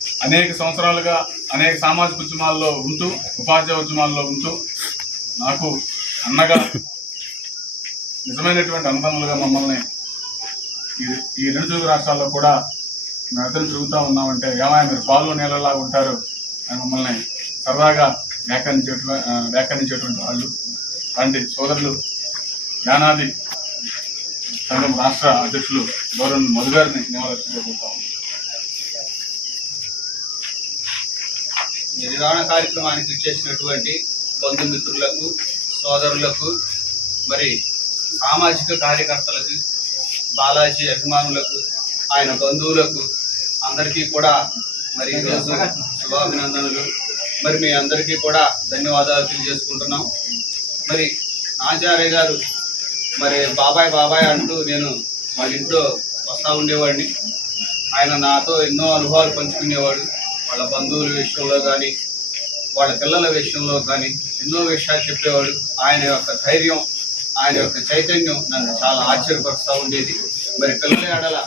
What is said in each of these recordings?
అనేక సంవత్సరాలుగా అనేక సామాజిక ఉద్యమాల్లో ఉంటూ ఉపాధ్యాయ ఉద్యమాల్లో ఉంటూ నాకు అన్నగా నిజమైనటువంటి అనుబంధాలుగా మమ్మల్ని ఈ రెండు తెలుగు రాష్ట్రాల్లో కూడా మేమిద్దరు తిరుగుతూ ఉన్నామంటే ఏమైనా మీరు పాలు నీళ్ళలా ఉంటారు అని మమ్మల్ని సరదాగా వ్యాఖ్యానించేటువంటి వ్యాఖ్యానించేటువంటి వాళ్ళు అలాంటి సోదరులు జ్ఞానాది సంఘం రాష్ట్ర అధ్యక్షులు గౌరవ మధుగారిని గారిని నిర్వహణ కార్యక్రమానికి ఇచ్చేసినటువంటి బంధుమిత్రులకు సోదరులకు మరి సామాజిక కార్యకర్తలకు బాలాజీ అభిమానులకు ఆయన బంధువులకు అందరికీ కూడా మరి ఈరోజు శుభాభినందనలు. మరి మీ అందరికీ కూడా ధన్యవాదాలు తెలియజేసుకుంటున్నాం. మరి నాచార్య గారు మరి బాబాయ్ బాబాయ్ అంటూ నేను వాళ్ళ ఇంట్లో వస్తూ ఉండేవాడిని. ఆయన నాతో ఎన్నో అనుభవాలు పంచుకునేవాడు. వాళ్ళ బంధువుల విషయంలో కానీ వాళ్ళ పిల్లల విషయంలో కానీ ఎన్నో విషయాలు చెప్పేవాడు. ఆయన యొక్క ధైర్యం ఆయన యొక్క చైతన్యం నన్ను చాలా ఆశ్చర్యపరుస్తూ ఉండేది. మరి పిల్లల ఎడల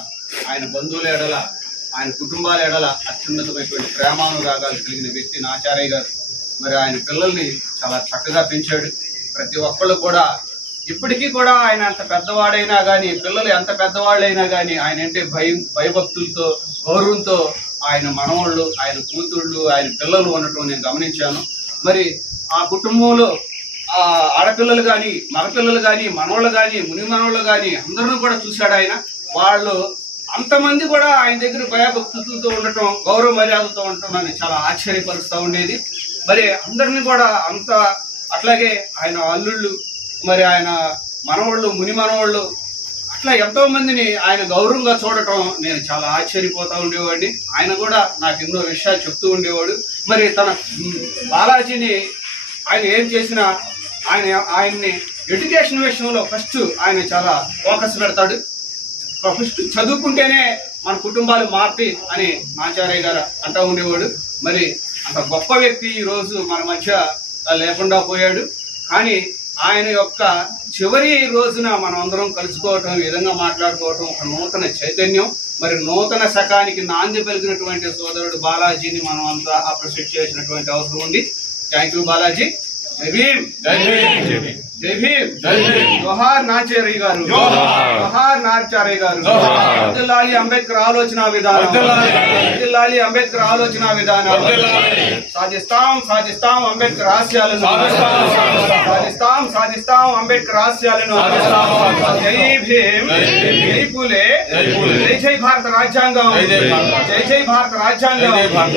ఆయన బంధువుల ఎడల ఆయన కుటుంబాల ఎడల అత్యున్నతమైనటువంటి ప్రేమానురాగాలు కలిగిన వ్యక్తి నాచారయ్య గారు. మరి ఆయన పిల్లల్ని చాలా చక్కగా పెంచాడు. ప్రతి ఒక్కళ్ళు కూడా ఇప్పటికీ కూడా ఆయన అంత పెద్దవాడైనా కానీ పిల్లలు ఎంత పెద్దవాళ్ళైనా కానీ ఆయన అంటే భయం భయభక్తులతో గౌరవంతో ఆయన మనవాళ్ళు ఆయన కూతుళ్ళు ఆయన పిల్లలు ఉండటం నేను గమనించాను. మరి ఆ కుటుంబంలో ఆ ఆడపిల్లలు కానీ మగపిల్లలు కానీ మనవాళ్ళు కానీ ముని మనవాళ్ళు కానీ అందరిని కూడా చూశాడు ఆయన. వాళ్ళు అంతమంది కూడా ఆయన దగ్గర భయభక్తులతో ఉండటం గౌరవ మర్యాదలతో ఉండటం నన్ను చాలా ఆశ్చర్యపరుస్తూ ఉండేది. మరి అందరిని కూడా అంత అట్లాగే ఆయన అల్లుళ్ళు మరి ఆయన మనవాళ్ళు ముని మనవాళ్ళు అట్లా ఎంతో మందిని ఆయన గౌరవంగా చూడటం నేను చాలా ఆశ్చర్యపోతా ఉండేవాడిని. ఆయన కూడా నాకు ఎన్నో విషయాలు చెప్తూ ఉండేవాడు. మరి తన బాలాజీని ఆయన ఏం చేసినా ఆయన ఆయన్ని ఎడ్యుకేషన్ విషయంలో ఫస్ట్ ఆయన చాలా ఫోకస్ పెడతాడు. ఫస్ట్ చదువుకుంటేనే మన కుటుంబాలు మార్పి అని ఆచార్య గారు అంటూ ఉండేవాడు. మరి అంత గొప్ప వ్యక్తి ఈ రోజు మన మధ్య లేకుండా పోయాడు. కానీ ఆయన యొక్క చివరి రోజున మనం అందరం కలుసుకోవటం ఈ విధంగా మాట్లాడుకోవటం ఒక నూతన చైతన్యం. మరి నూతన శకానికి నాంది పలికినటువంటి సోదరుడు బాలాజీని మనం అంతా అప్రిషియేట్ చేసినటువంటి అవసరం ఉంది. Thank you Balaji. జై భీమ్ జై భీమ్. జై భీమ్ జై భీమ్. జోహార్ నాచార్య గారు జోహార్. జోహార్ నాచార్య గారు జోహార్. వర్ధిల్లాలి అంబేద్కర్ ఆలోచన విధానం వర్ధిల్లాలి. వర్ధిల్లాలి అంబేద్కర్ ఆలోచన విధానం వర్ధిల్లాలి. సాధిస్తాం సాధిస్తాం అంబేద్కర్ ఆశయాలను సాధిస్తాం, సాధిస్తాం. సాధిస్తాం సాధిస్తాం అంబేద్కర్ ఆశయాలను సాధిస్తాం, సాధిస్తాం. జై భీమ్ జై భీమ్. జై పూలే జై పూలే. జై జై భారత రాజ్యాంగం జై జై భారత. జై జై భారత రాజ్యాంగం జై జై భారత.